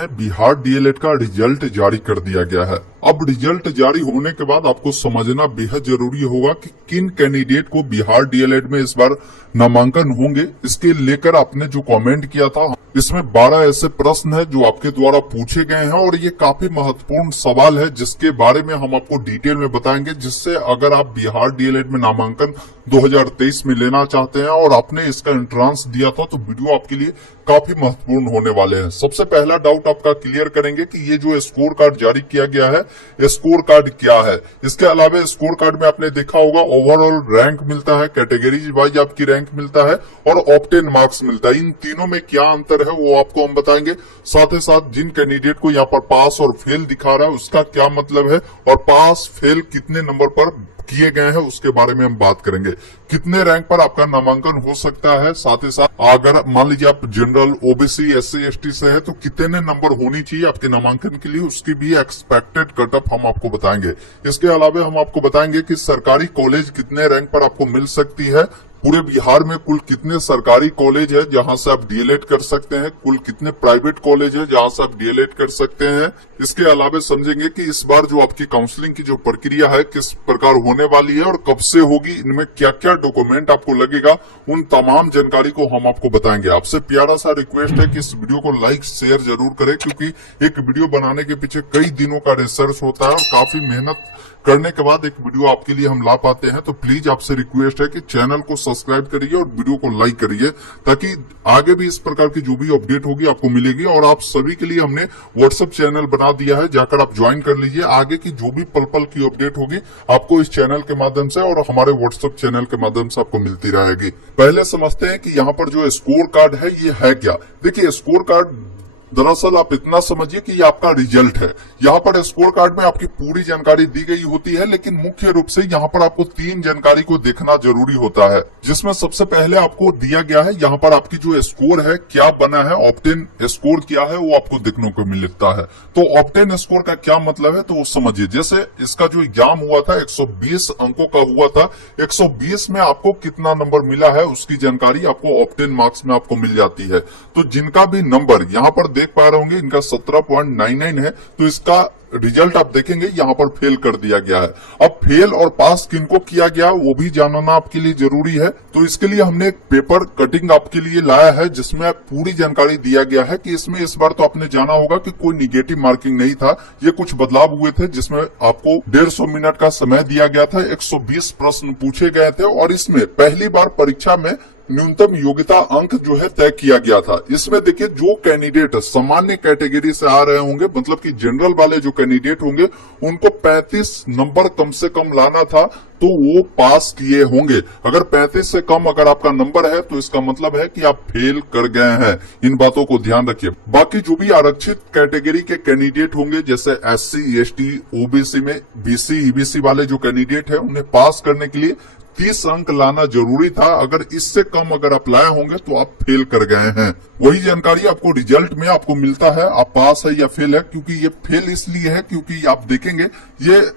हैं बिहार डीएलएड का रिजल्ट जारी कर दिया गया है। अब रिजल्ट जारी होने के बाद आपको समझना बेहद जरूरी होगा कि किन कैंडिडेट को बिहार डीएलएड में इस बार नामांकन होंगे। इसके लेकर आपने जो कमेंट किया था, इसमें 12 ऐसे प्रश्न है जो आपके द्वारा पूछे गए हैं और ये काफी महत्वपूर्ण सवाल है जिसके बारे में हम आपको डिटेल में बताएंगे, जिससे अगर आप बिहार डीएलएड में नामांकन 2023 में लेना चाहते हैं और आपने इसका एंट्रेंस दिया था तो वीडियो आपके लिए काफी महत्वपूर्ण होने वाले हैं। सबसे पहला डाउट आपका क्लियर करेंगे कि ये जो स्कोर कार्ड जारी किया गया है, स्कोर कार्ड क्या है। इसके अलावा स्कोर कार्ड में आपने देखा होगा ओवरऑल रैंक मिलता है, कैटेगरीज वाइज आपकी रैंक मिलता है और ऑप्टेन मार्क्स मिलता है। इन तीनों में क्या अंतर है वो आपको हम बताएंगे। साथ ही साथ जिन कैंडिडेट को यहाँ पर पास और फेल दिखा रहा है उसका क्या मतलब है और पास फेल कितने नंबर पर किए गए हैं उसके बारे में हम बात करेंगे। कितने रैंक पर आपका नामांकन हो सकता है, साथ ही साथ अगर मान लीजिए आप जनरल, ओबीसी, एससी, एसटी से है तो कितने नंबर होनी चाहिए आपके नामांकन के लिए, उसकी भी एक्सपेक्टेड कट ऑफ हम आपको बताएंगे। इसके अलावा हम आपको बताएंगे कि सरकारी कॉलेज कितने रैंक पर आपको मिल सकती है। पूरे बिहार में कुल कितने सरकारी कॉलेज है जहां से आप डीएलएड कर सकते हैं, कुल कितने प्राइवेट कॉलेज है जहां से आप डीएलएड कर सकते हैं। इसके अलावा समझेंगे कि इस बार जो आपकी काउंसलिंग की जो प्रक्रिया है किस प्रकार होने वाली है और कब से होगी, इनमें क्या क्या डॉक्यूमेंट आपको लगेगा, उन तमाम जानकारी को हम आपको बताएंगे। आपसे प्यारा सा रिक्वेस्ट है कि इस वीडियो को लाइक शेयर जरूर करें, क्योंकि एक वीडियो बनाने के पीछे कई दिनों का रिसर्च होता है और काफी मेहनत करने के बाद एक वीडियो आपके लिए हम ला पाते हैं। तो प्लीज आपसे रिक्वेस्ट है कि चैनल को सब्सक्राइब करिए और वीडियो को लाइक करिए, ताकि आगे भी इस प्रकार की जो भी अपडेट होगी आपको मिलेगी। और आप सभी के लिए हमने व्हाट्सएप चैनल बना दिया है, जाकर आप ज्वाइन कर लीजिए। आगे की जो भी पल पल की अपडेट होगी आपको इस चैनल के माध्यम से और हमारे व्हाट्सएप चैनल के माध्यम से आपको मिलती रहेगी। पहले समझते हैं कि यहाँ पर जो स्कोर कार्ड है ये है क्या। देखिए, स्कोर कार्ड दरअसल आप इतना समझिए कि ये आपका रिजल्ट है। यहाँ पर स्कोर कार्ड में आपकी पूरी जानकारी दी गई होती है, लेकिन मुख्य रूप से यहाँ पर आपको 3 जानकारी को देखना जरूरी होता है, जिसमें सबसे पहले आपको दिया गया है यहाँ पर आपकी जो स्कोर है क्या बना है, ऑप्टेन स्कोर क्या है वो आपको देखने को मिलता है। तो ऑप्टेन स्कोर का क्या मतलब है तो वो समझिए। जैसे इसका जो एग्जाम हुआ था 120 अंकों का हुआ था, 120 में आपको कितना नंबर मिला है उसकी जानकारी आपको ऑप्टेन मार्क्स में आपको मिल जाती है। तो जिनका भी नंबर यहाँ पर देख पा रहे होंगे इनका 17.99 है, तो इसका रिजल्ट आप देखेंगे यहाँ पर फेल कर दिया गया है। अब फेल और पास किनको किया गया वो भी जानना आपके लिए जरूरी है। तो इसके लिए हमने एक पेपर कटिंग आपके लिए लाया है जिसमें पूरी जानकारी दिया गया है कि इसमें इस बार तो आपने जाना होगा कि कोई निगेटिव मार्किंग नहीं था, ये कुछ बदलाव हुए थे जिसमें आपको 150 मिनट का समय दिया गया था, 120 प्रश्न पूछे गए थे और इसमें पहली बार परीक्षा में न्यूनतम योग्यता अंक जो है तय किया गया था। इसमें देखिए जो कैंडिडेट सामान्य कैटेगरी से आ रहे होंगे, मतलब कि जनरल वाले जो कैंडिडेट होंगे उनको 35 नंबर कम से कम लाना था तो वो पास किए होंगे। अगर 35 से कम अगर आपका नंबर है तो इसका मतलब है कि आप फेल कर गए हैं। इन बातों को ध्यान रखिए। बाकी जो भी आरक्षित कैटेगरी के कैंडिडेट होंगे जैसे एससी, एसटी, ओबीसी में बीसी, ईबीसी वाले जो कैंडिडेट है उन्हें पास करने के लिए 30 अंक लाना जरूरी था। अगर इससे कम अगर आप लाए होंगे तो आप फेल कर गए हैं। वही जानकारी आपको रिजल्ट में आपको मिलता है, आप पास है या फेल है। क्योंकि ये फेल इसलिए है क्योंकि आप देखेंगे ये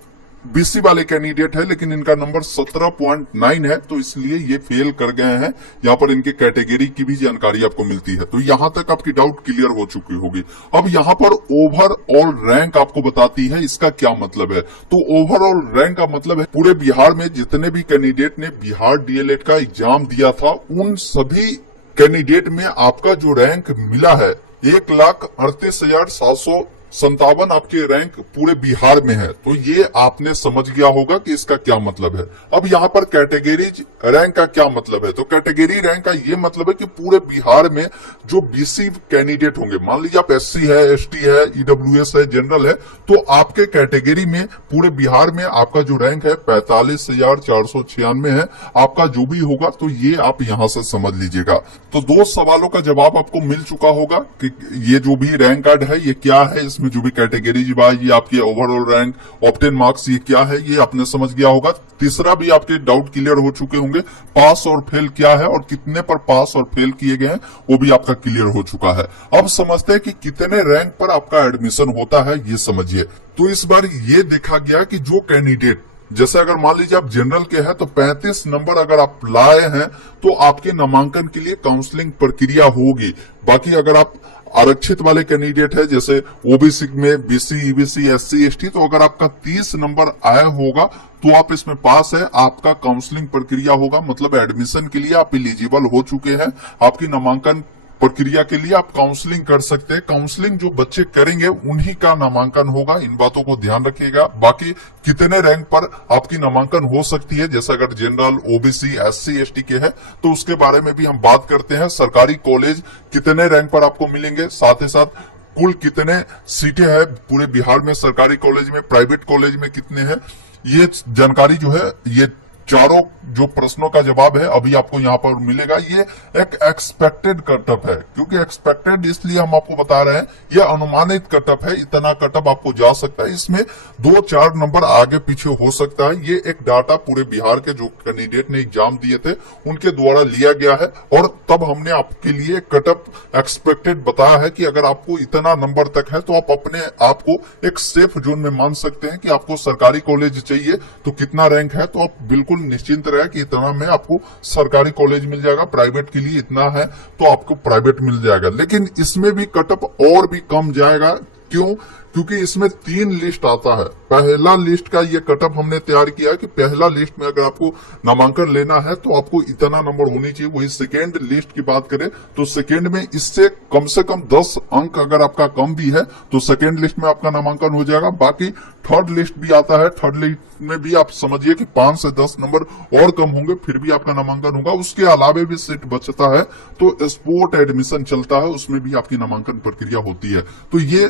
बीसी वाले कैंडिडेट है लेकिन इनका नंबर 17.9 है, तो इसलिए ये फेल कर गए हैं। यहाँ पर इनके कैटेगरी की भी जानकारी आपको मिलती है। तो यहाँ तक आपकी डाउट क्लियर हो चुकी होगी। अब यहाँ पर ओवरऑल रैंक आपको बताती है, इसका क्या मतलब है। तो ओवरऑल रैंक का मतलब है पूरे बिहार में जितने भी कैंडिडेट ने बिहार डीएलएड का एग्जाम दिया था उन सभी कैंडिडेट में आपका जो रैंक मिला है 1,38,757 आपके रैंक पूरे बिहार में है। तो ये आपने समझ गया होगा कि इसका क्या मतलब है। अब यहाँ पर कैटेगरीज रैंक का क्या मतलब है। तो कैटेगरी रैंक का ये मतलब है कि पूरे बिहार में जो बीसी कैंडिडेट होंगे, मान लीजिए आप एससी है, एसटी है, ईडब्ल्यूएस है, जनरल है, तो आपके कैटेगरी में पूरे बिहार में आपका जो रैंक है 45,496 है। आपका जो भी होगा तो ये आप यहाँ से समझ लीजिएगा। तो 2 सवालों का जवाब आपको मिल चुका होगा कि ये जो भी रैंक कार्ड है ये क्या है, इसमें जो भी कैटेगरीज वाइज ये आपके ओवरऑल रैंक, ऑप्टेन मार्क्स ये क्या है, ये आपने समझ गया होगा। तीसरा भी आपके डाउट क्लियर हो चुके होंगे, पास और फेल क्या है और कितने पर पास और फेल किए गए हैं वो भी आपका क्लियर हो चुका है। अब समझते हैं कि कितने रैंक पर आपका एडमिशन होता है, ये समझिए। तो इस बार ये देखा गया कि जो कैंडिडेट जैसे अगर मान लीजिए आप जनरल के हैं तो 35 नंबर अगर आप लाए हैं तो आपके नामांकन के लिए काउंसलिंग प्रक्रिया होगी। बाकी अगर आप आरक्षित वाले कैंडिडेट है, जैसे ओबीसी में बीसी, ईबीसी, एससी, एसटी, तो अगर आपका 30 नंबर आया होगा तो आप इसमें पास है, आपका काउंसलिंग प्रक्रिया होगा, मतलब एडमिशन के लिए आप एलिजिबल हो चुके हैं। आपकी नामांकन प्रक्रिया के लिए आप काउंसलिंग कर सकते हैं। काउंसलिंग जो बच्चे करेंगे उन्हीं का नामांकन होगा, इन बातों को ध्यान रखिएगा। बाकी कितने रैंक पर आपकी नामांकन हो सकती है, जैसे अगर जनरल, ओबीसी, एससी, एसटी के है तो उसके बारे में भी हम बात करते हैं। सरकारी कॉलेज कितने रैंक पर आपको मिलेंगे, साथ ही साथ कुल कितने सीटें हैं पूरे बिहार में सरकारी कॉलेज में, प्राइवेट कॉलेज में कितने हैं, ये जानकारी जो है, ये चारों जो प्रश्नों का जवाब है अभी आपको यहाँ पर मिलेगा। ये एक एक्सपेक्टेड कटअप है, क्योंकि एक्सपेक्टेड इसलिए हम आपको बता रहे हैं, ये अनुमानित कटअप है, इतना कटअप आपको जा सकता है, इसमें 2-4 नंबर आगे पीछे हो सकता है। ये एक डाटा पूरे बिहार के जो कैंडिडेट ने एग्जाम दिए थे उनके द्वारा लिया गया है, और तब हमने आपके लिए कटअप एक्सपेक्टेड बताया है कि अगर आपको इतना नंबर तक है तो आप अपने आप को एक सेफ जोन में मान सकते हैं कि आपको सरकारी कॉलेज चाहिए तो कितना रैंक है, तो आप बिल्कुल निश्चिंत रहे कि इतना में आपको सरकारी कॉलेज मिल जाएगा, प्राइवेट के लिए इतना है तो आपको प्राइवेट मिल जाएगा। लेकिन इसमें भी कटअप और भी कम जाएगा। क्यों? क्योंकि इसमें 3 लिस्ट आता है। पहला लिस्ट का ये कटअप हमने तैयार किया है कि पहला लिस्ट में अगर आपको नामांकन लेना है तो आपको इतना नंबर होनी चाहिए। वही सेकेंड लिस्ट की बात करें तो सेकेंड में इससे कम से कम 10 अंक अगर आपका कम भी है तो सेकेंड लिस्ट में आपका नामांकन हो जाएगा। बाकी थर्ड लिस्ट भी आता है, थर्ड लिस्ट में भी आप समझिए कि 5 से 10 नंबर और कम होंगे फिर भी आपका नामांकन होगा। उसके अलावे भी सीट बचता है तो स्पोर्ट एडमिशन चलता है, उसमें भी आपकी नामांकन प्रक्रिया होती है। तो ये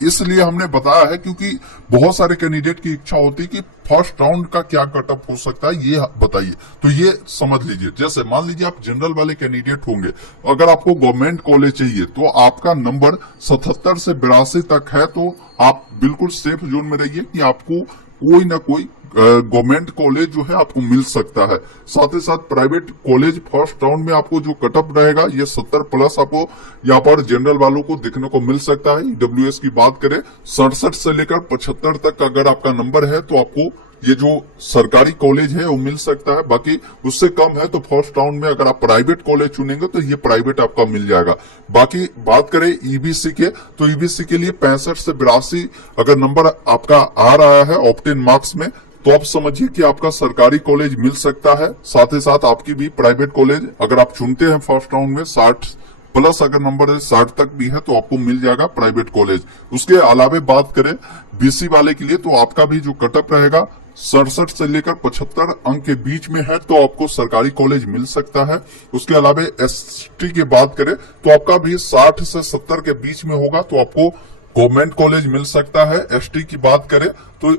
इसलिए हमने बताया है क्योंकि बहुत सारे कैंडिडेट की इच्छा होती है कि फर्स्ट राउंड का क्या कटअप हो सकता है ये बताइए, तो ये समझ लीजिए। जैसे मान लीजिए आप जनरल वाले कैंडिडेट होंगे, अगर आपको गवर्नमेंट कॉलेज चाहिए तो आपका नंबर 77 से 82 तक है, तो आप बिल्कुल सेफ जोन में रहिए कि आपको कोई ना कोई गवर्नमेंट कॉलेज जो है आपको मिल सकता है। साथ ही साथ प्राइवेट कॉलेज फर्स्ट राउंड में आपको जो कटअप रहेगा ये 70 प्लस आपको यहाँ पर जनरल वालों को देखने को मिल सकता है। ईडब्ल्यूएस की बात करें 67 से लेकर 75 तक अगर आपका नंबर है तो आपको ये जो सरकारी कॉलेज है वो मिल सकता है। बाकी उससे कम है तो फर्स्ट राउंड में अगर आप प्राइवेट कॉलेज चुनेंगे तो ये प्राइवेट आपका मिल जाएगा। बाकी बात करें ईबीसी के तो ईबीसी के लिए 65 से 82 अगर नंबर आपका आ रहा है ऑप्टेन मार्क्स में तो आप समझिए कि आपका सरकारी कॉलेज मिल सकता है। साथ ही साथ आपकी भी प्राइवेट कॉलेज अगर आप चुनते हैं फर्स्ट राउंड में 60 प्लस अगर नंबर है 60 तक भी है तो आपको मिल जाएगा प्राइवेट कॉलेज। उसके अलावे बात करें बीसी वाले के लिए तो आपका भी जो कटअप रहेगा 67 से लेकर 75 अंक के बीच में है तो आपको सरकारी कॉलेज मिल सकता है। उसके अलावा एसटी की बात करें तो आपका भी 60 से 70 के बीच में होगा तो आपको गवर्नमेंट कॉलेज मिल सकता है। एसटी की बात करें तो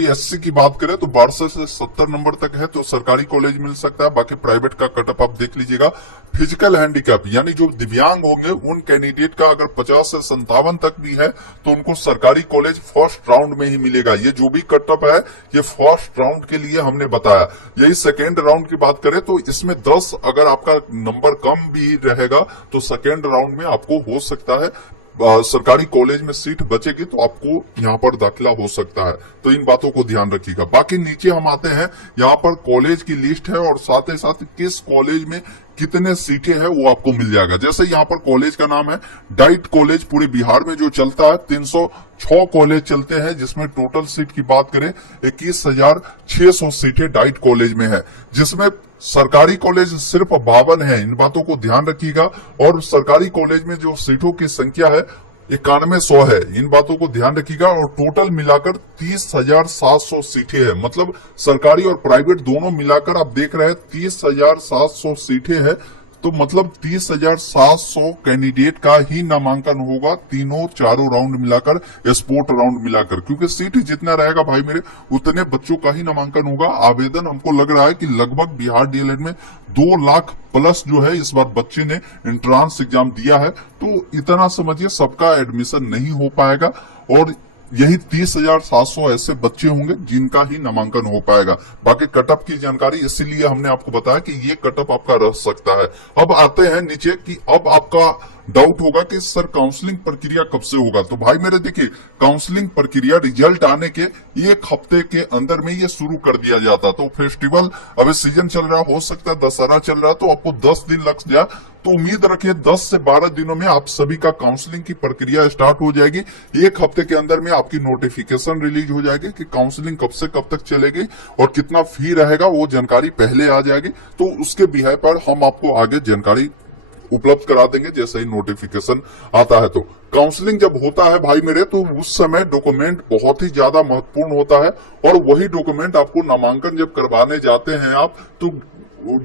एससी की बात करें तो 62 से 70 नंबर तक है तो सरकारी कॉलेज मिल सकता है। बाकी प्राइवेट का कटअप आप देख लीजिएगा। फिजिकल हैंडीकैप यानी जो दिव्यांग होंगे उन कैंडिडेट का अगर 50 से 57 तक भी है तो उनको सरकारी कॉलेज फर्स्ट राउंड में ही मिलेगा। ये जो भी कटअप है ये फर्स्ट राउंड के लिए हमने बताया। यही सेकेंड राउंड की बात करें तो इसमें 10 अगर आपका नंबर कम भी रहेगा तो सेकेंड राउंड में आपको हो सकता है सरकारी कॉलेज में सीट बचेगी तो आपको यहाँ पर दाखिला हो सकता है। तो इन बातों को ध्यान रखिएगा। बाकी नीचे हम आते हैं, यहाँ पर कॉलेज की लिस्ट है और साथ ही साथ किस कॉलेज में कितने सीटें हैं वो आपको मिल जाएगा। जैसे यहाँ पर कॉलेज का नाम है डाइट कॉलेज, पूरे बिहार में जो चलता है 306 कॉलेज चलते हैं जिसमें टोटल सीट की बात करें 21,600 सीटें डाइट कॉलेज में है, जिसमें सरकारी कॉलेज सिर्फ 52 है। इन बातों को ध्यान रखिएगा। और सरकारी कॉलेज में जो सीटों की संख्या है 9100 है। इन बातों को ध्यान रखिएगा। और टोटल मिलाकर 30,700 सीटें हैं, मतलब सरकारी और प्राइवेट दोनों मिलाकर आप देख रहे हैं 30,700 सीटें हैं। तो मतलब 30,700 कैंडिडेट का ही नामांकन होगा, तीनों चारों राउंड मिलाकर, स्पोर्ट राउंड मिलाकर, क्योंकि सीट जितना रहेगा भाई मेरे उतने बच्चों का ही नामांकन होगा। आवेदन हमको लग रहा है कि लगभग बिहार डीएलएड में 2 लाख प्लस जो है इस बार बच्चे ने एंट्रांस एग्जाम दिया है। तो इतना समझिए सबका एडमिशन नहीं हो पाएगा और यही 30,700 ऐसे बच्चे होंगे जिनका ही नामांकन हो पाएगा। बाकी कटअप की जानकारी इसीलिए हमने आपको बताया कि ये कटअप आपका रह सकता है। अब आते हैं नीचे कि अब आपका डाउट होगा कि सर काउंसलिंग प्रक्रिया कब से होगा। तो भाई मेरे देखिए, काउंसलिंग प्रक्रिया रिजल्ट आने के 1 हफ्ते के अंदर में ये शुरू कर दिया जाता। तो फेस्टिवल अभी सीजन चल रहा, हो सकता है दशहरा चल रहा, तो आपको 10 दिन लग जाए, तो उम्मीद रखिए 10 से 12 दिनों में आप सभी का काउंसलिंग की प्रक्रिया स्टार्ट हो जाएगी। 1 हफ्ते के अंदर में आपकी नोटिफिकेशन रिलीज हो जाएगी कि काउंसलिंग कब से कब तक चलेगी और कितना फी रहेगा, वो जानकारी पहले आ जाएगी। तो उसके बिहार पर हम आपको आगे जानकारी उपलब्ध करा देंगे जैसे ही नोटिफिकेशन आता है। तो काउंसलिंग जब होता है भाई मेरे, तो उस समय डॉक्यूमेंट बहुत ही ज्यादा महत्वपूर्ण होता है, और वही डॉक्यूमेंट आपको नामांकन जब करवाने जाते हैं आप, तो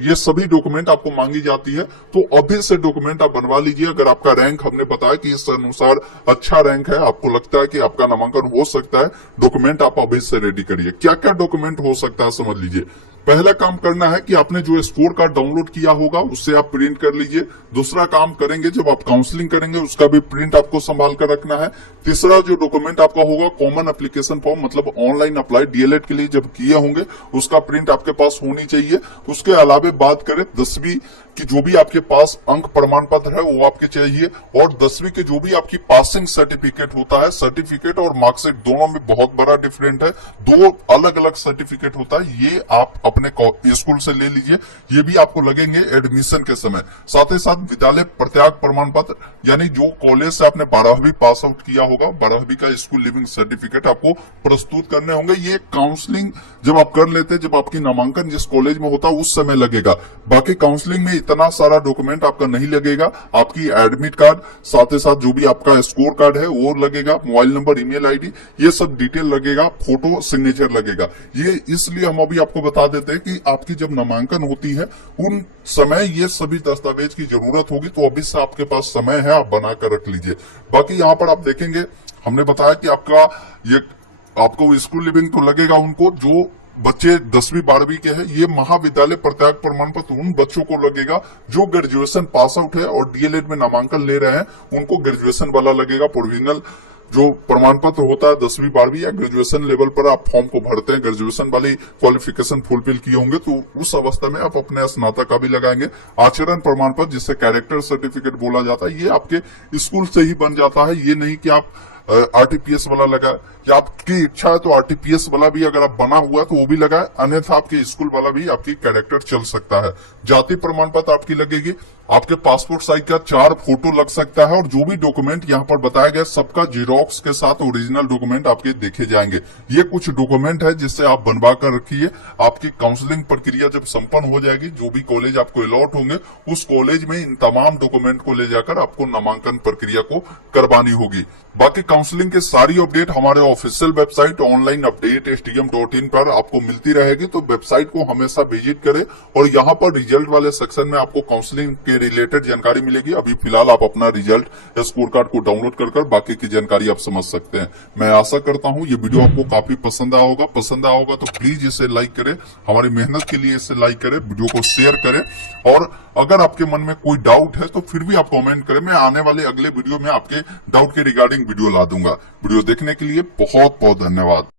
ये सभी डॉक्यूमेंट आपको मांगी जाती है। तो अभी से डॉक्यूमेंट आप बनवा लीजिए। अगर आपका रैंक हमने बताया कि इस अनुसार अच्छा रैंक है, आपको लगता है कि आपका नामांकन हो सकता है, डॉक्यूमेंट आप अभी से रेडी करिए। क्या क्या डॉक्यूमेंट हो सकता है समझ लीजिए। पहला काम करना है कि आपने जो स्कोर कार्ड डाउनलोड किया होगा उससे आप प्रिंट कर लीजिए। दूसरा काम करेंगे, जब आप काउंसलिंग करेंगे उसका भी प्रिंट आपको संभाल कर रखना है। तीसरा जो डॉक्यूमेंट आपका होगा कॉमन एप्लीकेशन फॉर्म, मतलब ऑनलाइन अप्लाई डीएलएड के लिए जब किए होंगे उसका प्रिंट आपके पास होनी चाहिए। उसके अलावा बात करें 10वीं की जो भी आपके पास अंक प्रमाण पत्र है वो आपके चाहिए, और 10वीं के जो भी आपकी पासिंग सर्टिफिकेट होता है, सर्टिफिकेट और मार्कशीट दोनों में बहुत बड़ा डिफरेंट है, 2 अलग अलग सर्टिफिकेट होता है, ये आप अपने स्कूल से ले लीजिए। ये भी आपको लगेंगे एडमिशन के समय। साथ ही साथ विद्यालय प्रत्याग प्रमाण पत्र, यानी जो कॉलेज से आपने 12वीं पास आउट किया होगा, 12वीं का स्कूल लिविंग सर्टिफिकेट आपको प्रस्तुत करने होंगे। ये काउंसलिंग जब आप कर लेते हैं, जब आपकी नामांकन जिस कॉलेज में होता है उस समय लगेगा। बाकी काउंसलिंग में इतना सारा डॉक्यूमेंट आपका नहीं लगेगा। आपकी एडमिट कार्ड, साथ ही साथ जो भी आपका स्कोर कार्ड है वो लगेगा, मोबाइल नंबर, ईमेल आईडी, ये सब डिटेल लगेगा, फोटो, सिग्नेचर लगेगा। ये इसलिए हम अभी आपको बता देते हैं कि आपकी जब नामांकन होती है उन समय ये सभी दस्तावेज की जरूरत होगी। तो अभी से आपके पास समय है, आप बनाकर रख लीजिए। बाकी यहाँ पर आप देखेंगे, हमने बताया कि आपको स्कूल लिविंग तो लगेगा उनको जो बच्चे 10वीं 12वीं के हैं। ये महाविद्यालय प्रत्याग प्रमाण पत्र उन बच्चों को लगेगा जो ग्रेजुएशन पास आउट है और डीएलएड में नामांकन ले रहे हैं, उनको ग्रेजुएशन वाला लगेगा। प्रोविजनल जो प्रमाण पत्र होता है 10वीं 12वीं या ग्रेजुएशन लेवल पर आप फॉर्म को भरते हैं, ग्रेजुएशन वाली क्वालिफिकेशन फुलफिल किए होंगे, तो उस अवस्था में आप अपने स्नातक का भी लगाएंगे। आचरण प्रमाण पत्र जिसे कैरेक्टर सर्टिफिकेट बोला जाता है, ये आपके स्कूल से ही बन जाता है। ये नहीं कि आप आरटीपीएस वाला लगा, या आपकी इच्छा है तो आरटीपीएस वाला भी अगर आप बना हुआ तो वो भी लगाए, अन्यथा आपके स्कूल वाला भी आपकी कैरेक्टर चल सकता है। जाति प्रमाण पत्र आपकी लगेगी, आपके पासपोर्ट साइज का 4 फोटो लग सकता है, और जो भी डॉक्यूमेंट यहाँ पर बताया गया सबका जीरोक्स के साथ ओरिजिनल डॉक्यूमेंट आपके देखे जाएंगे। ये कुछ डॉक्यूमेंट है जिससे आप बनवा कर रखिए। आपकी काउंसलिंग प्रक्रिया जब संपन्न हो जाएगी, जो भी कॉलेज आपको अलॉट होंगे उस कॉलेज में इन तमाम डॉक्यूमेंट को ले जाकर आपको नामांकन प्रक्रिया को करवानी होगी। बाकी काउंसलिंग की सारी अपडेट हमारे official website online update stm.in पर आपको मिलती रहेगी। तो वेबसाइट को हमेशा विजिट करें, और यहाँ पर रिजल्ट वाले सेक्शन में आपको काउंसलिंग के रिलेटेड जानकारी मिलेगी। अभी फिलहाल आप अपना रिजल्ट स्कोर कार्ड को डाउनलोड कर बाकी की जानकारी आप समझ सकते हैं। मैं आशा करता हूँ ये वीडियो आपको काफी पसंद आया होगा। पसंद आया होगा तो प्लीज इसे लाइक करें, हमारी मेहनत के लिए इसे लाइक करें, वीडियो को शेयर करें, और अगर आपके मन में कोई डाउट है तो फिर भी आप कमेंट करें। मैं आने वाले अगले वीडियो में आपके डाउट के रिगार्डिंग वीडियो ला दूंगा। वीडियो देखने के लिए बहुत बहुत धन्यवाद।